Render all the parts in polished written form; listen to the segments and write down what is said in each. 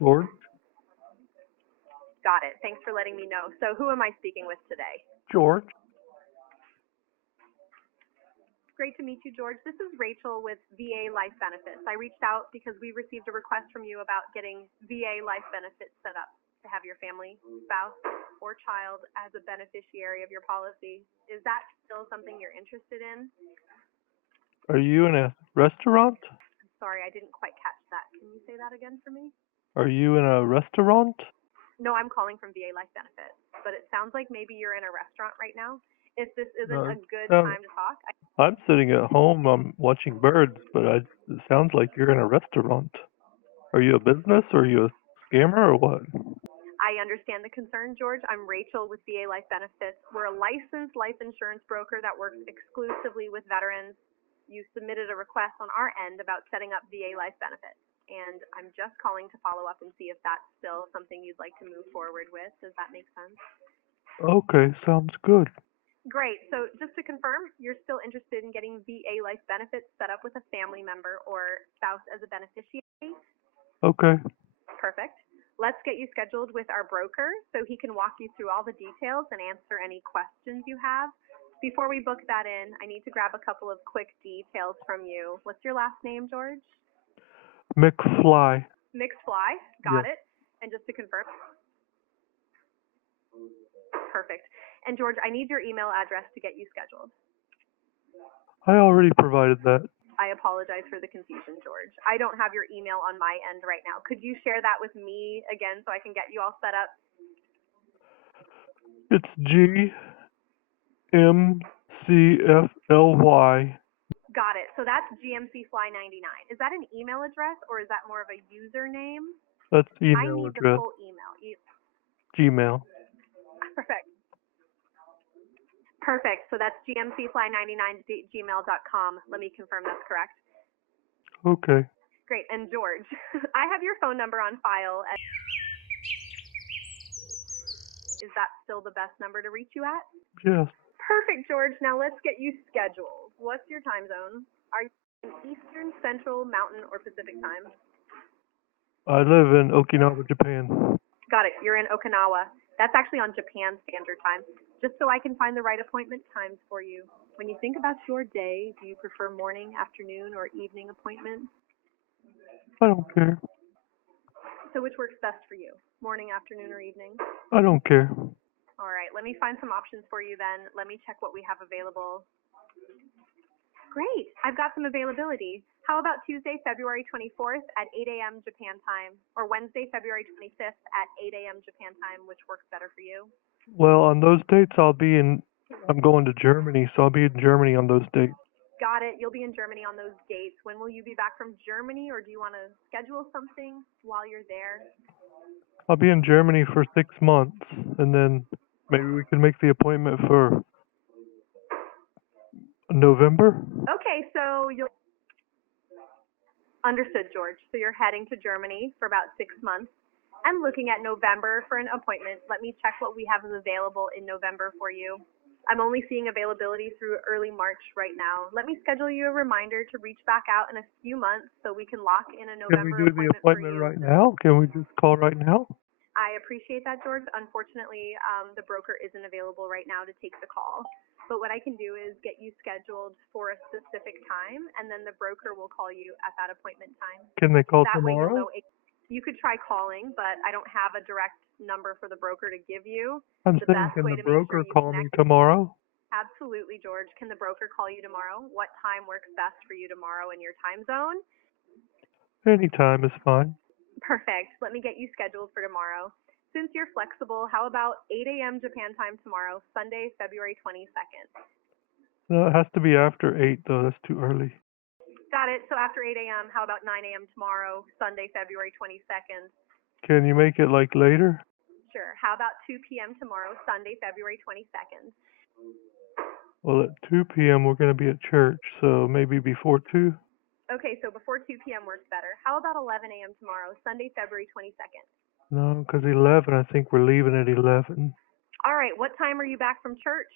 George? Got it. Thanks for letting me know. So who am I speaking with today? George? Great to meet you, George. This is Rachel with VA Life Benefits. I reached out because we received a request from you about getting VA Life Benefits set up to have your family, spouse, or child as a beneficiary of your policy. Is that still something you're interested in? Are you in a restaurant? I'm sorry, I didn't quite catch that. Can you say that again for me? Are you in a restaurant? No, I'm calling from VA Life Benefits, but it sounds like maybe you're in a restaurant right now. If this isn't No. a good No. time to talk, I'm sitting at home. I'm watching birds, but it sounds like you're in a restaurant. Are you a business or are you a scammer or what? I understand the concern, George. I'm Rachel with VA Life Benefits. We're a licensed life insurance broker that works exclusively with veterans. You submitted a request on our end about setting up VA Life Benefits, and I'm just calling to follow up and see if that's still something you'd like to move forward with. Does that make sense? Okay, sounds good. Great. So just to confirm, you're still interested in getting VA Life Benefits set up with a family member or spouse as a beneficiary? Okay. Perfect. Let's get you scheduled with our broker so he can walk you through all the details and answer any questions you have. Before we book that in, I need to grab a couple of quick details from you. What's your last name, George? McFly. McFly. Got Yes. it. And just to confirm. Perfect. And George, I need your email address to get you scheduled. I already provided that. I apologize for the confusion, George. I don't have your email on my end right now. Could you share that with me again so I can get you all set up? It's GMCFLY. Got it. So that's GMCFly99. Is that an email address or is that more of a username? That's I email need the address. full email. Gmail. Perfect. Perfect. So that's gmcfly99@gmail.com. Let me confirm that's correct. Okay. Great. And George, I have your phone number on file. Is that still the best number to reach you at? Yes. Perfect, George. Now let's get you scheduled. What's your time zone? Are you in Eastern, Central, Mountain, or Pacific time? I live in Okinawa, Japan. Got it. You're in Okinawa. That's actually on Japan Standard Time. Just so I can find the right appointment times for you. When you think about your day, do you prefer morning, afternoon, or evening appointments? I don't care. So which works best for you? Morning, afternoon, or evening? I don't care. All right. Let me find some options for you then. Let me check what we have available. Great. I've got some availability. How about Tuesday, February 24th at 8 a.m. Japan time, or Wednesday, February 25th at 8 a.m. Japan time, which works better for you? Well, on those dates, I'm going to Germany, so I'll be in Germany on those dates. Got it. You'll be in Germany on those dates. When will you be back from Germany, or do you want to schedule something while you're there? I'll be in Germany for 6 months, and then maybe we can make the appointment for November. Okay, so you'll... Understood, George. So you're heading to Germany for about 6 months. I'm looking at November for an appointment. Let me check what we have available in November for you. I'm only seeing availability through early March right now. Let me schedule you a reminder to reach back out in a few months so we can lock in a November Can we do the appointment for you. right now? Can we just call right now? I appreciate that, George. Unfortunately, the broker isn't available right now to take the call. But what I can do is get you scheduled for a specific time, and then the broker will call you at that appointment time. Can they call That way you'll tomorrow? know. You could try calling, but I don't have a direct number for the broker to give you. I'm The saying, best can way the to make sure broker you call me connect- tomorrow? Absolutely, George. Can the broker call you tomorrow? What time works best for you tomorrow in your time zone? Any time is fine. Perfect. Let me get you scheduled for tomorrow. Since you're flexible, how about 8 a.m. Japan time tomorrow, Sunday, February 22nd? No, it has to be after 8, though. That's too early. Got it. So after 8 a.m., how about 9 a.m. tomorrow, Sunday, February 22nd? Can you make it like later? Sure. How about 2 p.m. tomorrow, Sunday, February 22nd? Well, at 2 p.m. we're going to be at church, so maybe before 2? Okay, so before 2 p.m. works better. How about 11 a.m. tomorrow, Sunday, February 22nd? No, because 11, I think we're leaving at 11. All right. What time are you back from church?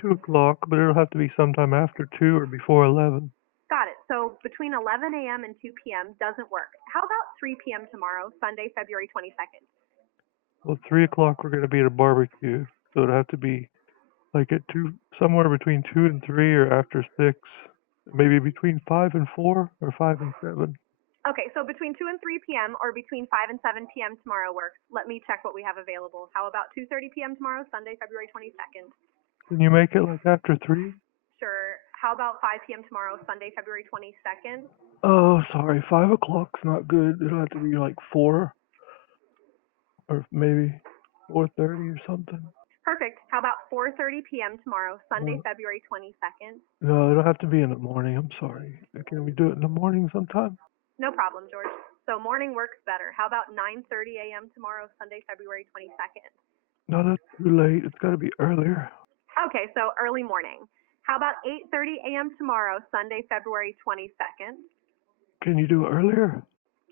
2 o'clock, but it'll have to be sometime after 2 or before 11. Got it. So so between 11 a.m. and 2 p.m. doesn't work. How about 3 p.m. tomorrow, Sunday, February 22nd? Well, 3 o'clock we're gonna be at a barbecue, so it'd have to be like at two, somewhere between 2 and 3, or after 6, maybe between 5 and 4, or 5 and 7. Okay, so between 2 and 3 p.m. or between 5 and 7 p.m. tomorrow works. Let me check what we have available. How about 2:30 p.m. tomorrow, Sunday, February 22nd? Can you make it like after 3? Sure. How about 5 p.m. tomorrow, Sunday, February 22nd? Oh, sorry, 5 o'clock's not good. It'll have to be like 4, or maybe 4:30 or something. Perfect. How about 4:30 p.m. tomorrow, Sunday, Uh, February 22nd? no, it'll have to be in the morning. I'm sorry. Can we do it in the morning sometime? No problem, George. So morning works better. How about 9:30 a.m. tomorrow, Sunday, February 22nd? No, that's too late. It's got to be earlier. Okay, so early morning. How about 8:30 a.m. tomorrow, Sunday, February 22nd? Can you do earlier?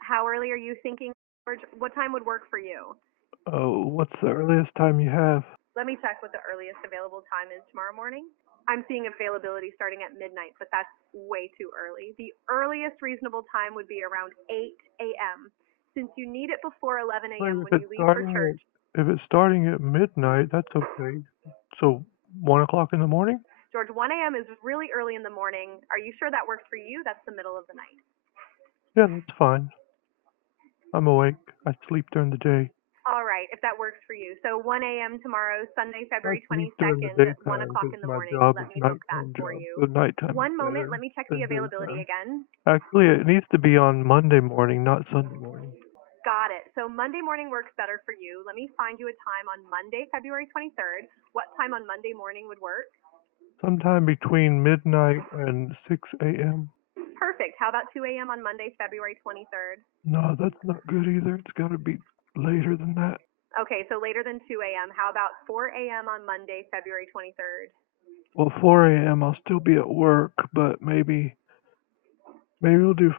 How early are you thinking, George? What time would work for you? Oh, what's the earliest time you have? Let me check what the earliest available time is tomorrow morning. I'm seeing availability starting at midnight, but that's way too early. The earliest reasonable time would be around 8 a.m. Since you need it before 11 a.m. Wait, when you leave for church. if it's starting at midnight, that's okay. So 1 o'clock in the morning? George, 1 a.m. is really early in the morning. Are you sure that works for you? That's the middle of the night. Yeah, that's fine. I'm awake. I sleep during the day. All right, if that works for you. So 1 a.m. tomorrow, Sunday, I February sleep during the 22nd at 1 daytime o'clock because in the my morning. job Let is me book that nighttime for job. you. So nighttime One is moment, better let me check than the availability daytime. again. Actually, it needs to be on Monday morning, not Sunday morning. Got it. So Monday morning works better for you. Let me find you a time on Monday, February 23rd. What time on Monday morning would work? Sometime between midnight and 6 a.m. Perfect. How about 2 a.m. on Monday, February 23rd? No, that's not good either. It's got to be later than that. Okay, so later than 2 a.m. How about 4 a.m. on Monday, February 23rd? Well, 4 a.m. I'll still be at work, but maybe we'll do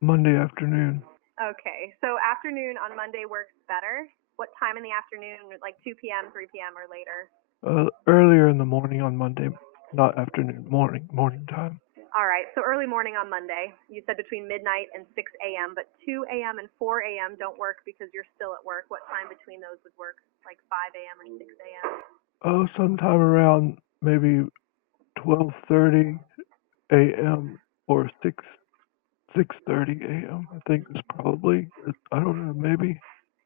Monday afternoon. Okay, so afternoon on Monday works better. What time in the afternoon, like 2 p.m., 3 p.m., or later? Earlier in the morning on Monday, not afternoon, morning time. All right, so early morning on Monday. You said between midnight and 6 a.m., but 2 a.m. and 4 a.m. don't work because you're still at work. What time between those would work? Like 5 a.m. or 6 a.m.? Oh, sometime around maybe 12:30 a.m. or 6:30 a.m. I think is probably. I don't know, maybe.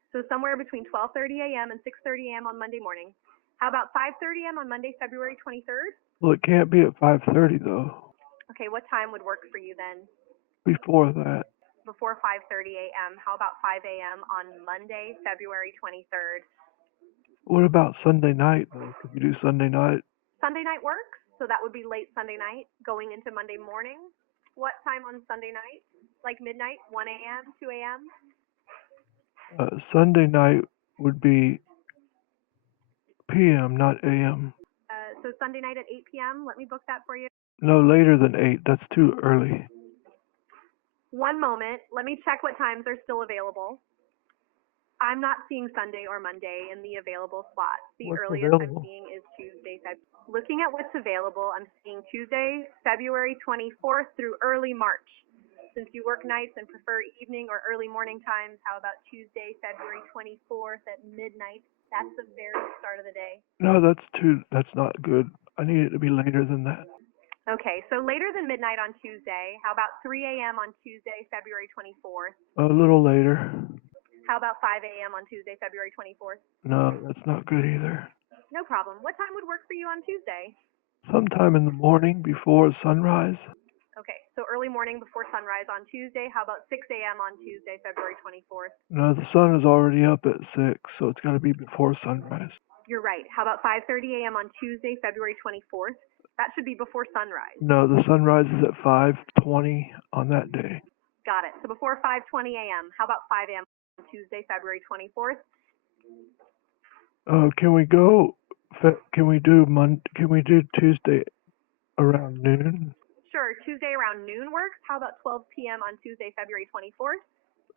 So somewhere between 12:30 a.m. and 6:30 a.m. on Monday morning. How about 5:30 a.m. on Monday, February 23rd? Well, it can't be at 5:30 though. Okay, what time would work for you then? Before that. Before 5:30 a.m. How about 5 a.m. on Monday, February 23rd? What about Sunday night though? Could you do Sunday night? Sunday night works, so that would be late Sunday night, going into Monday morning. What time on Sunday night? Like midnight, 1 a.m., 2 a.m.? Sunday night would be p.m., not a.m. So Sunday night at 8 p.m., let me book that for you. No later than 8. That's too early. One moment, let me check what times are still available. I'm not seeing Sunday or Monday in the available slots. The What's earliest available? I'm seeing is Tuesday. Looking at what's available, I'm seeing Tuesday, February 24th through early March. Since you work nights and prefer evening or early morning times, how about Tuesday, February 24th at midnight? That's the very start of the day. No, that's not good. I need it to be later than that. Okay, so later than midnight on Tuesday. How about 3 a.m. on Tuesday, February 24th? A little later. How about 5 a.m. on Tuesday, February 24th? No, that's not good either. No problem. What time would work for you on Tuesday? Sometime in the morning before sunrise. Okay, so early morning before sunrise on Tuesday. How about 6 a.m. on Tuesday, February 24th? No, the sun is already up at 6, so it's got to be before sunrise. You're right. How about 5:30 a.m. on Tuesday, February 24th? That should be before sunrise. No, the sunrise is at 5:20 on that day. Got it. So before 5:20 a.m. How about 5 a.m. on Tuesday, February 24th? Can we do Tuesday around noon? Sure. Tuesday around noon works. How about 12 p.m. on Tuesday, February 24th?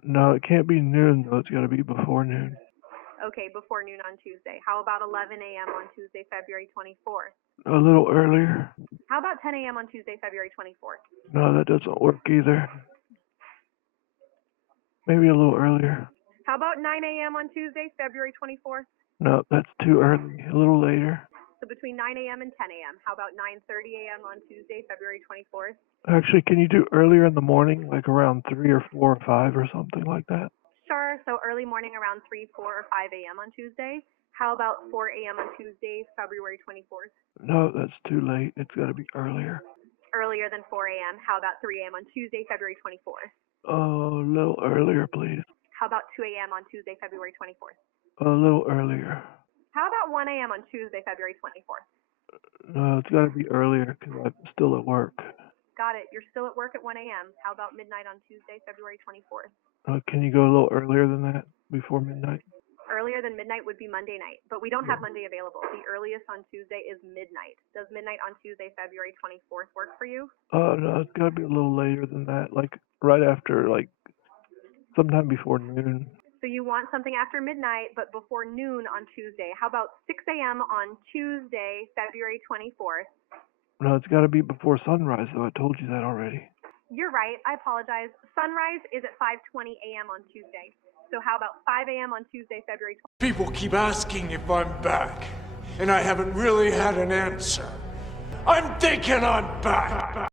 No, it can't be noon though. It's got to be before noon. Okay, before noon on Tuesday. How about 11 a.m. on Tuesday, February 24th? A little earlier. How about 10 a.m. on Tuesday, February 24th? No, that doesn't work either. Maybe a little earlier. How about 9 a.m. on Tuesday, February 24th? No, that's too early. A little later. So between 9 a.m. and 10 a.m. How about 9:30 a.m. on Tuesday, February 24th? Actually, can you do earlier in the morning, like around 3 or 4 or 5 or something like that? Sure. So early morning around 3, 4, or 5 a.m. on Tuesday. How about 4 a.m. on Tuesday, February 24th? No, that's too late. It's got to be earlier. Earlier than 4 a.m. How about 3 a.m. on Tuesday, February 24th? Oh, a little earlier, please. How about 2 a.m. on Tuesday, February 24th? A little earlier. How about 1 a.m. on Tuesday, February 24th? No, it's got to be earlier because I'm still at work. Got it. You're still at work at 1 a.m. How about midnight on Tuesday, February 24th? Can you go a little earlier than that, before midnight? Earlier than midnight would be Monday night, but we don't have Monday available. The earliest on Tuesday is midnight. Does midnight on Tuesday, February 24th work for you? No, it's got to be a little later than that, like right after, like sometime before noon. So you want something after midnight, but before noon on Tuesday. How about 6 a.m. on Tuesday, February 24th? No, it's got to be before sunrise, though. I told you that already. You're right. I apologize. Sunrise is at 5:20 a.m. on Tuesday. So how about 5 a.m. on Tuesday, February 24th? People keep asking if I'm back, and I haven't really had an answer. I'm thinking I'm back.